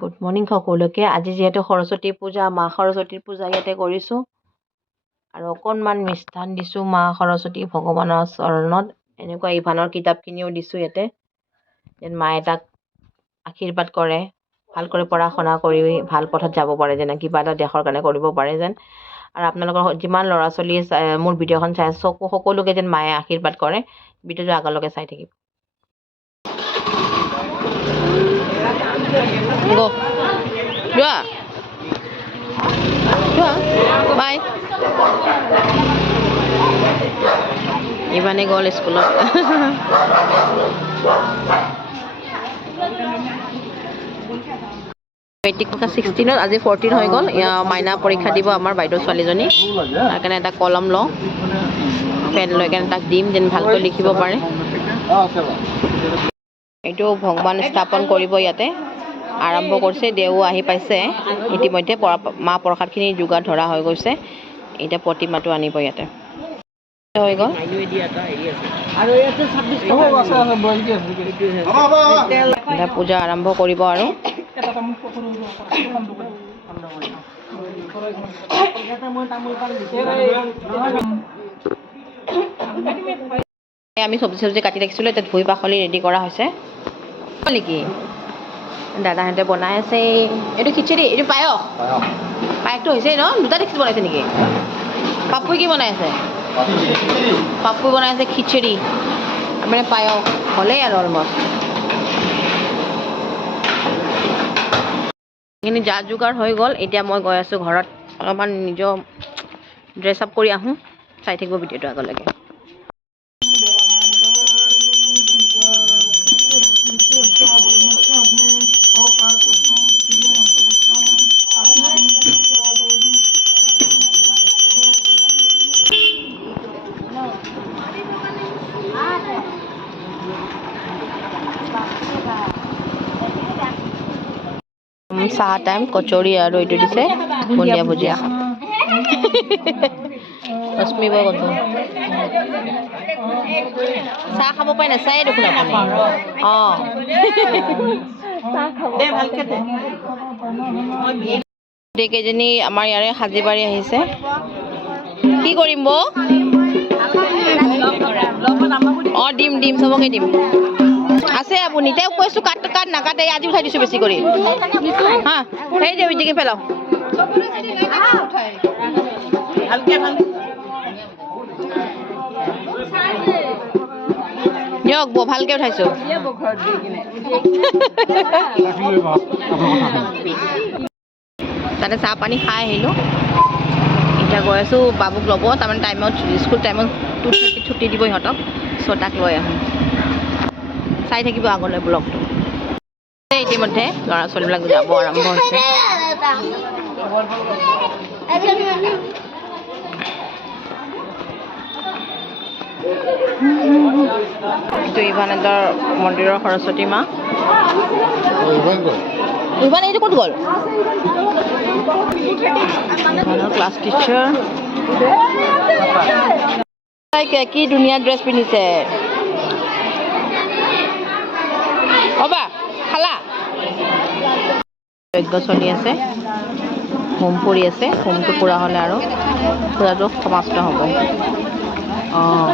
Good morning সকলোকে। আজি যিহেতু সৰস্বতী পূজা, মা সৰস্বতীৰ পূজা ইয়াতে কৰিছোঁ আৰু অকণমান মিষ্টান দিছোঁ মা সৰস্বতী ভগৱানৰ চৰণত। এনেকুৱা ইভানৰ কিতাপখিনিও দিছোঁ ইয়াতে, যেন মায়ে তাক আশীৰ্বাদ কৰে, ভালকৈ পঢ়া শুনা কৰি ভাল পথত যাব পাৰে, যেন কিবা এটা দেশৰ কাৰণে কৰিব পাৰে যেন। আৰু আপোনালোকৰ যিমান ল'ৰা ছোৱালী মোৰ ভিডিঅ'খন চাই সকলোকে যেন মায়ে আশীৰ্বাদ কৰে। ভিডিঅ'টো আগলৈকে চাই থাকিব। Go. Dua. Bye. Ivan gol school. Matric পৰীক্ষা 16 আজি 14 হৈ গ'ল। মাইনা পৰীক্ষা দিব আমাৰ বাইদেউ ছোৱালীজনী। তাৰ কাৰণে এটা কলম লওঁ, পেন লৈ কেনে তাক দিম যেন ভালকৈ লিখিব পাৰে। এইটো ভগৱান স্থাপন কৰিব ইয়াতে আৰম্ভ কৰিছে। দেও আহি পাইছে ইতিমধ্যে। মা প্ৰসাদখিনি যোগাৰ ধৰা হৈ গৈছে। এতিয়া প্ৰতিমাটো আনিব ইয়াতে হৈ গ'ল। এতিয়া পূজা আৰম্ভ কৰিব আৰু আমি চব্জি কাটি ৰাখিছিলোঁ। এতিয়া ধুই পাখলি ৰেডি কৰা হৈছে নেকি? দাদাহঁতে বনাই আছে। এইটো খিচিৰি, এইটো পায়স। পায়সটো হৈছে ন? দুটা টেক্সি বনাইছে নেকি? পাপুই কি বনাই আছে? পাপুই বনাই আছে খিচিৰি, মানে পায়স হ'লেই আৰু অলমষ্ট। এইখিনি যা যোগাৰ হৈ গ'ল। এতিয়া মই গৈ আছোঁ ঘৰত, অলপমান নিজৰ ড্ৰেছ আপ কৰি আহোঁ। চাই থাকিব ভিডিঅ'টো আগলৈকে। চাহ টাইম, কচৰি আৰু এইটো দিছে বুন্দিয়া ভুজিয়া। ৰশ্মি বৈ কৈছোঁ চাহ খাব পাই নাচায়ে দেখোন আপুনি। অঁ গোটেইকেইজনী আমাৰ ইয়াৰে সাজি পাৰি আহিছে। কি কৰিম বৌ? অঁ দিম দিম, চবকে দিম। আছে আপুনি তেওঁক কৈছোঁ কাট নাকাটে, আজি উঠাই দিছোঁ বেছি কৰি। হা সেই যে বিটিকে পেলাও। দিয়ক বৌ, ভালকে উঠাইছোঁ। তাতে চাহ পানী খাই আহিলোঁ। এতিয়া গৈ আছোঁ বাবুক ল'ব। তাৰমানে টাইমত স্কুল টাইমত 2:30 ছুটি দিব সিহঁতক। চ' তাক লৈ আহোঁ। চাই থাকিব আগলৈ ব্লগটো। ইতিমধ্যে ল'ৰা ছোৱালীবিলাক যাব আৰম্ভ হৈছে। এইটো ইভানেন্দৰ মন্দিৰৰ সৰস্বতী মা। ইভান এইটো ক'ত গ'ল? ইভানৰ ক্লাছ টিচাৰ। কি ধুনীয়া ড্ৰেছ পিন্ধিছে। অবা খালা? যজ্ঞ চলি আছে, হোম পৰি আছে। হোমটো পূৰা হ'লে আৰু পূজাটো সমাপ্ত হ'ব। অঁ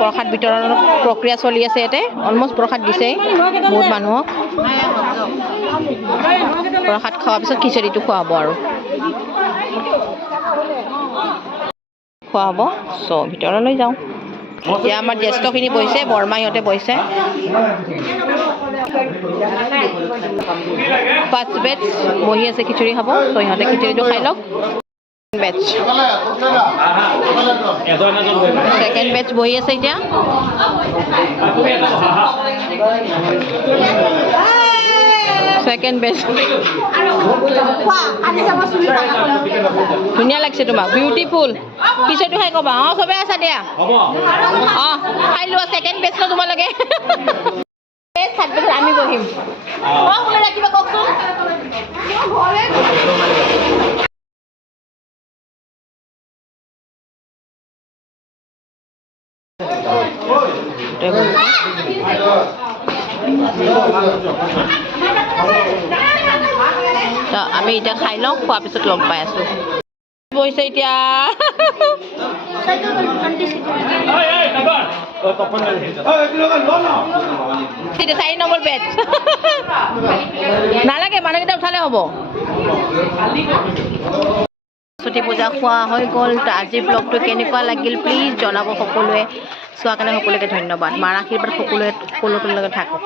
প্ৰসাদ বিতৰণৰ প্ৰক্ৰিয়া চলি আছে ইয়াতে। অলমষ্ট প্ৰসাদ দিছেই বহুত মানুহক। প্ৰসাদ খোৱাৰ পিছত খিচিৰিটো খোৱাব আৰু খোৱা হ'ব। চ' ভিতৰলৈ যাওঁ। এতিয়া আমাৰ জ্যেষ্ঠখিনি বহিছে, বৰমা সিহঁতে বহিছে। ফাৰ্ষ্ট বেটছ বহি আছে খিচিৰি খাব। চ' সিহঁতে খিচিৰিটো খাই লওক। বেটছ ছেকেণ্ড বেটছ বহি আছে এতিয়া। সেকেন্ড বেষ্ট ধুনীয়া লাগিছে তোমাক বিউটিফুল পিছতো খাই ক'বা অঁ চবে আছা দিয়া অঁ খাই লোৱা ছেকেণ্ড বেষ্ট ন তোমালোকে আমি বহিম অঁ কোনে ৰাখিবা কওকচোন আমি এতিয়া খাই লওঁ খোৱাৰ পিছত লগ পাই আছো বহিছে এতিয়া চাৰি নম্বৰ বেচ নালাগে মানুহকেইটা উঠালে হ'ব সৰস্বতী পূজা খোৱা হৈ গ'ল তো আজিৰ ব্লগটো কেনেকুৱা লাগিল প্লিজ জনাব সকলোৱে চোৱাৰ কাৰণে সকলোকে ধন্যবাদ মাৰ আশীৰ্বাদ সকলোৰে লগত থাকক